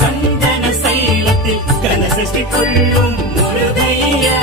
சந்தன சைலத்தில் கன சஷ்டி கொள்ளும் முருகையா